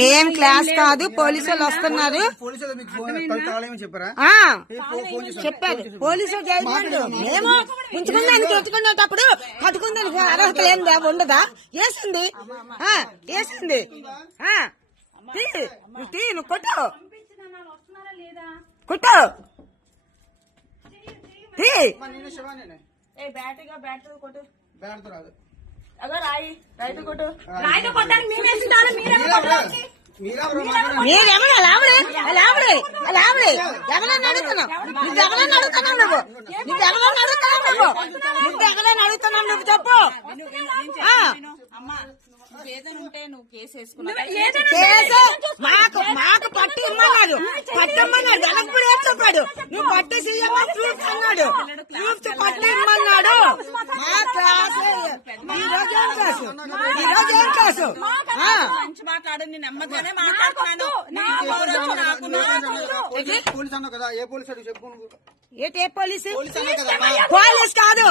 మేం క్లాస్ కాదు, పోలీసు వాళ్ళు వస్తున్నారు. చెప్పారు పోలీసు జడ్జిమెంట్. మేము ఉంచుకున్నానికి ఎత్తుకునేటప్పుడు కట్టుకుందానికి అర్హత ఏందా ఉండదా? వేసింది వేసింది. నువ్వు కొట్టు కొట్టు బ్యాటరీ కొట్టు. మీరేమన్నా లాభడే లాభడే లాభడే ఎవరైనా అడుగుతున్నావు. నువ్వు ఎవరైనా అడుగుతున్నావు, నువ్వు ఎవరైనా అడుగుతున్నావు, నువ్వు ఎవరైనా అడుగుతున్నావు, నువ్వు చెప్పు. మాకు పట్టి ఇమ్మన్నాడు, పట్టమ్మన్నాడు, వెనక్కి చెప్పాడు. నువ్వు పట్టి సీఎం ప్రూఫ్ అన్నాడు, ప్రూఫ్ పట్టి ఇమ్మన్నాడు. మా క్లాస్ ఈ రోజు ఏం క్లాసు, ఈ రోజు ఏం క్లాసు? మంచి మాట్లాడు, నేను నమ్మకనే మాట్లాడుతున్నాను. ఏ పోలీసు పోలీస్ కాదు.